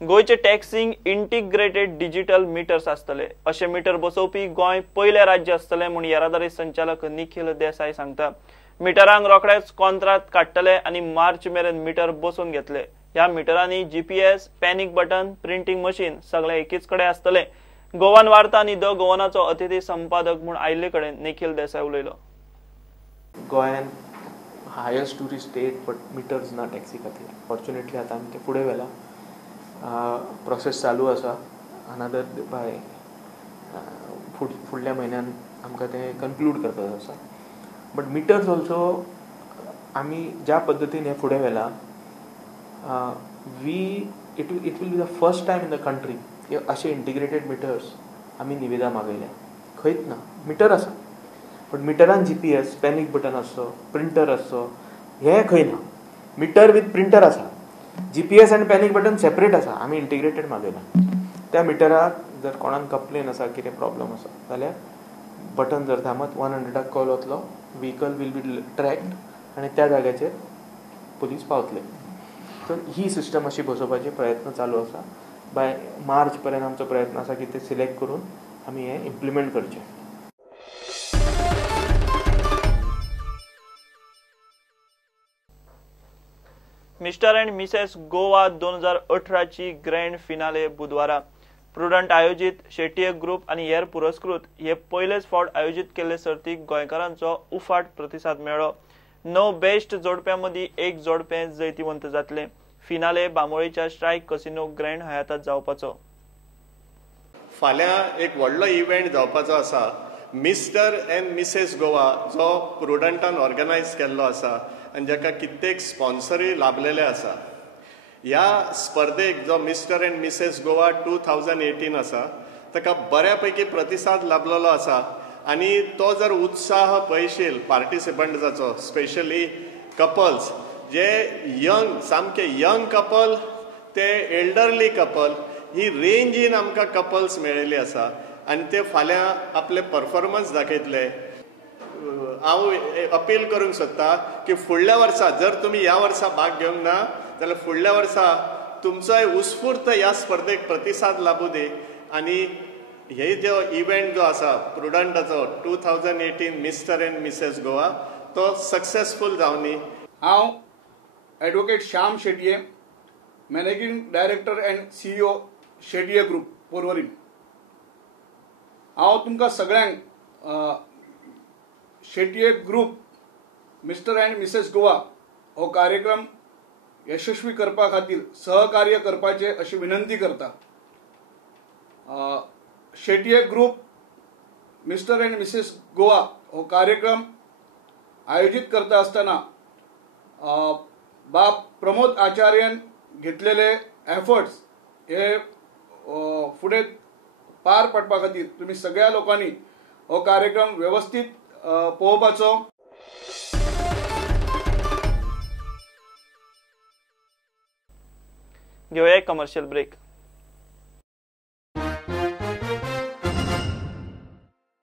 गोयचे टॅक्सींग integrated digital metres आसतले। अशे metre बसोवपी गोय पयले राज्य आसतले म्हूण येरादारी संचालक निखिल देसाई सांगता। मिटरांक रोखडेच कॉन्ट्राक्ट काडटले आनी मार्च मेरेन मिटर बसोवन घेतले। ह्या मिटरांनी GPS, panic button, printing machine सगळे एकीच कडेन आसतले। गोवन वार्ता आनी द गोवनाचो अतिथी संपादक म्हूण आयिल्ले कडेन निखिल देसाई उलयलो। गोंयान highest tourist state but metres ना टॅक्सी खातीर। फॉर्च्युनेटली आतां आमी ते फुडें व्हेला, प्रोसेस चालू आसा। अनदर बाय फुडल्या म्हयन्यान आमकां तें कन्क्लूड करपाचें आसा। बट मिटर्स ऑल्सो आमी ज्या पद्दतीन हें फुडें व्हेला, it will be the first time in the country अशे इंटिग्रेटेड मिटर्स आमी निविदा मागयल्या। खंयच ना, मिटर आसा बट मिटरान जीपीएस, पॅनिक बटन आसचो, प्रिंटर आसचो, हें खंय ना। मिटर विथ प्रिंटर आसा, जीपीएस आनी पॅनिक बटन सेपरेट आसा, आमी इंटिग्रेटेड मागयला। त्या मिटराक जर कोणाक कंप्लेन आसा, कितें प्रॉब्लम आसा जाल्यार बटन जर दामत 100 कॉल वतलो, व्हीकल वील बी ट्रॅक्ड आनी त्या जाग्याचेर पुलीस पावतले। तर ही सिस्टम अशी बसोवपाचे प्रयत्न चालू आसा। बाय मार्च पर्यंत आमचो प्रयत्न आसा की ते सिलेक्ट करून आमी हें इम्प्लिमेंट करचें। मिस्टर एंड मिसेस गोवा 2018 ची ग्रँड फिनाले बुधवारा प्रुडंट आयोजित शेट्ये ग्रुप आनी हेर पुरस्कृत हे पयलेच फावट आयोजित केल्ले सर्तीक गोंयकारांचो उफाट प्रतिसाद मेळ्ळो। 9 बेस्ट जोडप्यां मदीं एक जोडपें जैतिवंत जातलें। फिनाले बांबोळीच्या स्ट्रायक कसिनो ग्रँड हयातात जावपाचो। फाल्यां एक व्हडलो इव्हेंट जावपाचो आसा, मिस्टर एंड मिसेस गोवा, जो प्रुडंटान ऑर्गनायज केल्लो आसा आनी जाका कित्येक स्पॉन्सरूय लाभलेले आसा। ह्या स्पर्धेक जो मिस्टर एंड मिसेस गोवा 2018 आसा, ताका बऱ्यापैकी प्रतिसाद लाभलेलो आसा। आनी तो जर उत्साह पळयशील पार्टिसिपंट्साचो, स्पेशली कपल्स, जे यंग, सामके यंग कपल ते एल्डरली कपल, ही रेंजीन आमकां कपल्स मेळिल्ली आसा आनी ते फाल्यां आपले परफॉर्मन्स दाखयतले। हांव अपील करूंक सोदता की फुडल्या वर्सा जर तुमी ह्या वर्सा भाग घेवंक ना जाल्यार फुडल्या वर्सा तुमचोय उत्स्फूर्त ह्या स्पर्धेक प्रतिसाद लाभूं दी आनी हे जो इव्हेंट जो आसा प्रुडंटाचो 2018 मिस्टर एंड मिसेस गोवा, तो सक्सेसफूल जावनी। हांव advocate Shyam Shetye, managing director end CEO Shetye group Porvorim. हांव तुमकां सगळ्यांक Shetye group mister end Mrs Goa हो कार्यक्रम यशस्वी करपा खातीर सहकार्य करपाचे अशी विनंती करता। Shetye group mister end Mrs Goa हो कार्यक्रम आयोजित करता आसतना बाब प्रमोद आचार्यान घेतलेले एफर्ट्स हे फुडें पार पडपा खातीर तुमी सगळ्या लोकांनी हो कार्यक्रम व्यवस्थित पळोवपाचो। घेवया एक कमर्शियल ब्रेक।